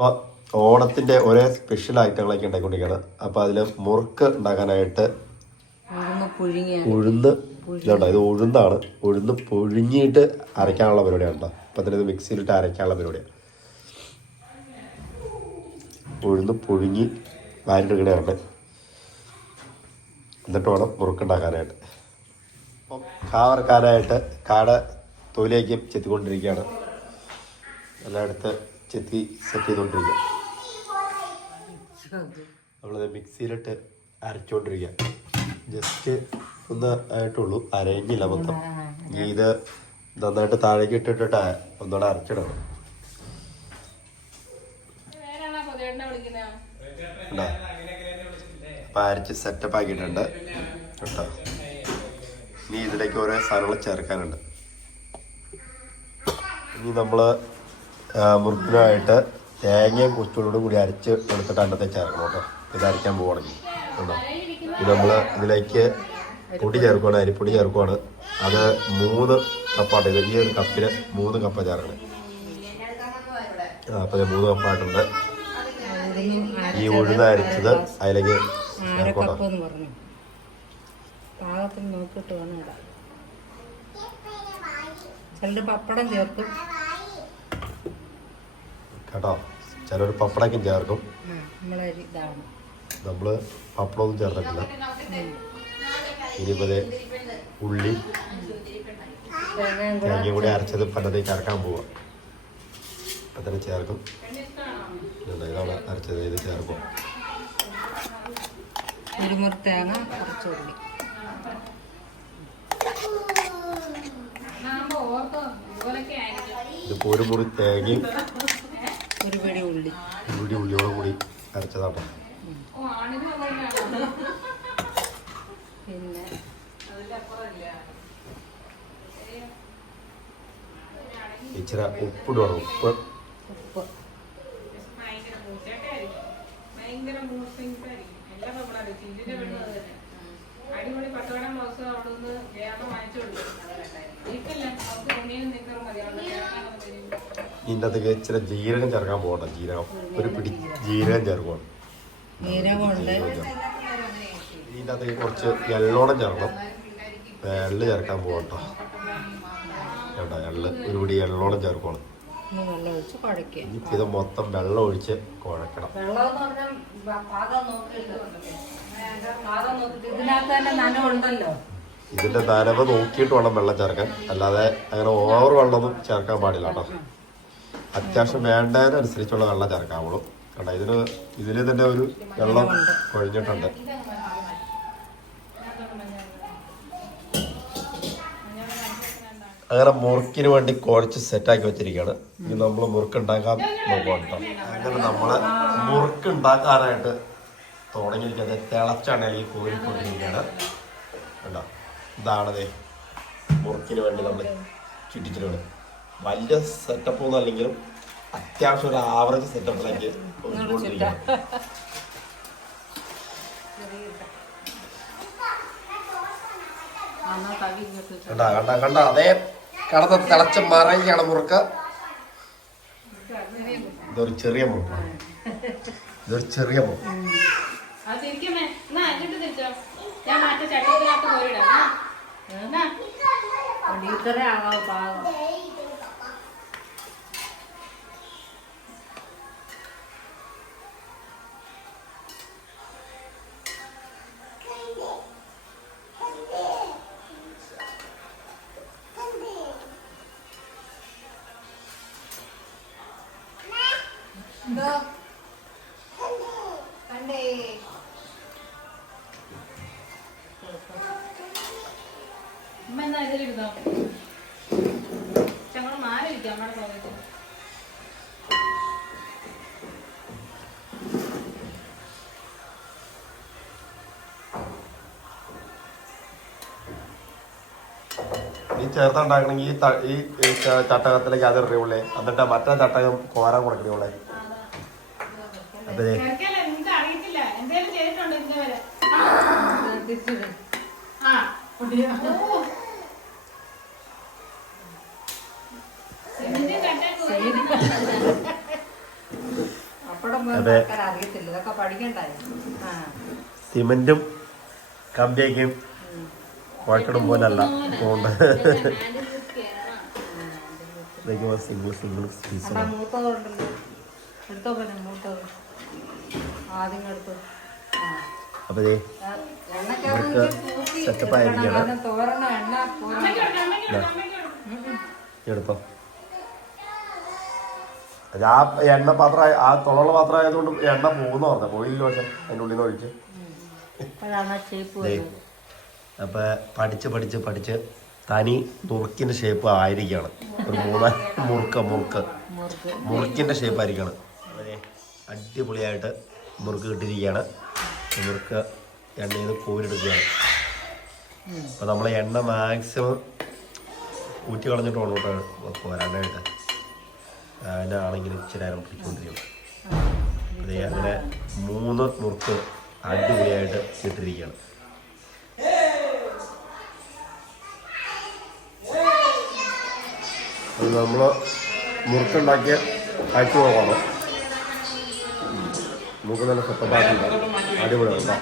അപ്പോൾ ഓണത്തിന്റെ ഒരേ സ്പെഷ്യൽ ഐറ്റങ്ങളൊക്കെ ഉണ്ടാക്കിക്കൊണ്ടിരിക്കുകയാണ് അപ്പോൾ അതിൽ മുറുക്ക് ഉണ്ടാക്കാനായിട്ട് ഉഴുന്ന് ഇതുണ്ട്? ഇത് ഉഴുന്നാണ്. ഉഴുന്ന് പുഴുങ്ങിയിട്ട് അരയ്ക്കാനുള്ള പരിപാടിയാണ് കേട്ടോ അപ്പം തന്നെ ഇത് മിക്സിയിലിട്ട് അരയ്ക്കാനുള്ള പരിപാടിയാണ് ഉഴുന്ന് പുഴുങ്ങി വാരിട്ടെടുക്കണേ എന്നിട്ട് വേണം മുറുക്കുണ്ടാക്കാനായിട്ട് അപ്പം കാ വറക്കാനായിട്ട് കാട തൊലിയാക്കി ചെത്തിക്കൊണ്ടിരിക്കുകയാണ്. എല്ലായിടത്ത് ചെത്തി സെറ്റ് ചെയ്തുകൊണ്ടിരിക്കുക നമ്മളത് മിക്സിയിലിട്ട് അരച്ചുകൊണ്ടിരിക്കുക ജസ്റ്റ് ഒന്ന് ആയിട്ടുള്ളൂ അരയിഞ്ഞില്ല മൊത്തം. ഇനി ഇത് നന്നായിട്ട് താഴേക്ക് ഇട്ടിട്ടിട്ട് ഒന്നുകൂടെ അരച്ചിടണം. അപ്പം അരച്ച് സെറ്റപ്പ് ആക്കിയിട്ടുണ്ട്. കേട്ടോ? ഇനി ഇതിലേക്ക് ഓരോ സാധനങ്ങൾ ചേർക്കാനുണ്ട്. ഇനി നമ്മൾ മുറുക്കിനായിട്ട് തേങ്ങയും കുച്ചോടും കൂടി അരച്ച് എടുത്തിട്ട് അന്നത്തെ ചേർക്കണം കേട്ടോ. ഇത് അരയ്ക്കാൻ പോകണമെങ്കിൽ കേട്ടോ ഇത് നമ്മൾ ഇതിലേക്ക് പൊടി ചേർക്കുകയാണ് അരിപ്പൊടി ചേർക്കുകയാണ് അത് മൂന്ന് കപ്പാണ് ഈ ഒരു കപ്പിന് മൂന്ന് കപ്പ ചേർക്കണം. അപ്പൊ മൂന്ന് കപ്പായിട്ടുണ്ട്. ഈ ഉഴുന്ന് അരച്ചത് അതിലേക്ക് ചേർക്കോട്ടോ പാകത്തിന് നോക്കിയിട്ട് വേണം ഇടാം ചിലർ പപ്പടം ചേർക്കും. കേട്ടോ? ചിലർ പപ്പടക്കും ചേർക്കും. നമ്മൾ പപ്പടമൊന്നും ചേർത്തിട്ടില്ല. ഇനിയിപ്പോൾ ഉള്ളി തേങ്ങയും കൂടെ അരച്ചത് പന്നത്തേക്ക് ചേർക്കാൻ പോവാം. അപ്പം തന്നെ ചേർക്കും. ഇതാണ് അരച്ചത് ഇത് ചേർക്കും. കുരുമുറി തേങ്ങ കുറച്ച് ഉള്ളി. ഇത് ഒരു മുറി തേങ്ങയും ഒരു പിടി ഉള്ളി. ഉള്ളി ഉള്ളിയോടും കൂടി അരച്ചതാട്ടോ. പിന്നെ? ഇച്ചിരി ഉപ്പിടണം ഉപ്പ്. ഉപ്പ്. അടിപൊളി ഇതിന്റെ അകത്തേക്ക് ഇച്ചിരി ജീരകം ചേർക്കാൻ പോകണ്ട. ജീരകം. ഒരു പിടി ജീരകം ചേർക്കണം ഇതിന്റെ അകത്തേക്ക് കുറച്ച് എള്ളോടം ചേർക്കണം. എള്ള് ചേർക്കാൻ പോകട്ടോ. ചേട്ടാ എള്ള്. ഒരു പിടി എള്ളോടം ചേർക്കണം ഇനിയിപ്പോൾ ഇത് മൊത്തം വെള്ളം ഒഴിച്ച് കുഴക്കണം ഇതിന്റെ നനവ് നോക്കിയിട്ട് വേണം വെള്ളം ചേർക്കാൻ. അല്ലാതെ അങ്ങനെ ഓവർ വെള്ളമൊന്നും ചേർക്കാൻ പാടില്ല കേട്ടോ. അത്യാവശ്യം വേണ്ടതിനനുസരിച്ചുള്ള വെള്ളം ചേർക്കാവുള്ളൂ. കേട്ടോ ഇതിന് ഇതിൽ തന്നെ ഒരു വെള്ളം കൊഴിഞ്ഞിട്ടുണ്ട്. അങ്ങനെ മുറുക്കിന് വേണ്ടി കുഴച്ച് സെറ്റാക്കി വെച്ചിരിക്കുകയാണ്. ഇനി നമ്മൾ മുറുക്ക് ഉണ്ടാക്കാൻ അങ്ങനെ നമ്മൾ മുറുക്ക് ഉണ്ടാക്കാനായിട്ട് തുടങ്ങിയിരിക്കുന്നത് തിളച്ചാണെങ്കിൽ കോരിക്കൊണ്ടിരിക്കുകയാണ്. കണ്ടോ ഇതാണതേ മുറുക്കിന് വേണ്ടി നമ്മൾ ചുറ്റിച്ചിട്ടുണ്ട്. വലിയ സെറ്റപ്പ് ഒന്നും അല്ലെങ്കിലും അത്യാവശ്യം ഒരു ആവറേജ് സെറ്റപ്പിലേക്ക് കവി കണ്ടാ. കണ്ട കണ്ട അതേ കടന്ന് തിളച്ച് മറയുകയാണ് മുറുക്ക. ഇതൊരു ചെറിയ മുറുക്ക. ഇതൊരു ചെറിയ മുറുക്ക. ഞാൻ കണ്ടേ. അമ്മ എന്നാ ഇതിലിരുന്നോ ഞങ്ങൾ അമ്മയുടെ ഈ ചേർത്തുണ്ടാക്കണമെങ്കിൽ ഈ ഈ ചട്ടകത്തിലേക്ക് അത് ഇറിയുള്ളേ എന്നിട്ട് മറ്റേ ചട്ടകം കോരാൻ കൊടുക്കണേ സിമന്റ് കമ്പിയൊക്കെയും കുഴക്കണം പോലല്ല. പോണ്ട് സിംഗിൾ സിംഗിൾ പീസാണ് മൂത്തതുണ്ടല്ലോ എടുത്തോ പിന്നെ മൂത്തത് അപ്പോൾ ഇതേ ഇവർക്ക് പോരണം. എടുപ്പം അത് ആ എണ്ണ പാത്രം ആ തുളയുള്ള പാത്രം ആയതുകൊണ്ട് എണ്ണ പോകുന്ന പറഞ്ഞ പോയില്ല പക്ഷെ അതിന്റെ ഉള്ളിൽ നിന്ന് ഒഴിച്ച് അപ്പൊ പഠിച്ച് പഠിച്ച് പഠിച്ച് തനി മുറുക്കിന്റെ ഷേപ്പ് ആയിരിക്കണം. ഒരു മൂന്നാൽ മുറുക്ക മുറുക്ക്. മുറുക്ക്. മുറുക്കിന്റെ ഷേപ്പ് ആയിരിക്കണം. അടിപൊളിയായിട്ട് മുറുക്ക് കിട്ടിയിരിക്കുകയാണ്. മുറുക്ക് എണ്ണയിൽ നിന്ന് കോരിയെടുക്കുകയാണ്. അപ്പം നമ്മൾ എണ്ണ മാക്സിമം ഊറ്റി കളഞ്ഞിട്ട് വേണം കേട്ടോ പോരാനായിട്ട് അതിനാണെങ്കിൽ ഇച്ചിരി നേരം പിടിച്ചുകൊണ്ടിരിക്കും അത് അങ്ങനെ മൂന്ന് മുറുക്ക് അടിപൊളിയായിട്ട് ഇട്ടിരിക്കുകയാണ് അത് നമ്മൾ മുറുക്കുണ്ടാക്കിയ അയച്ചു പോകണം നമുക്ക് നല്ല സെറ്റപ്പാക്കി അടിപൊളിയാണ്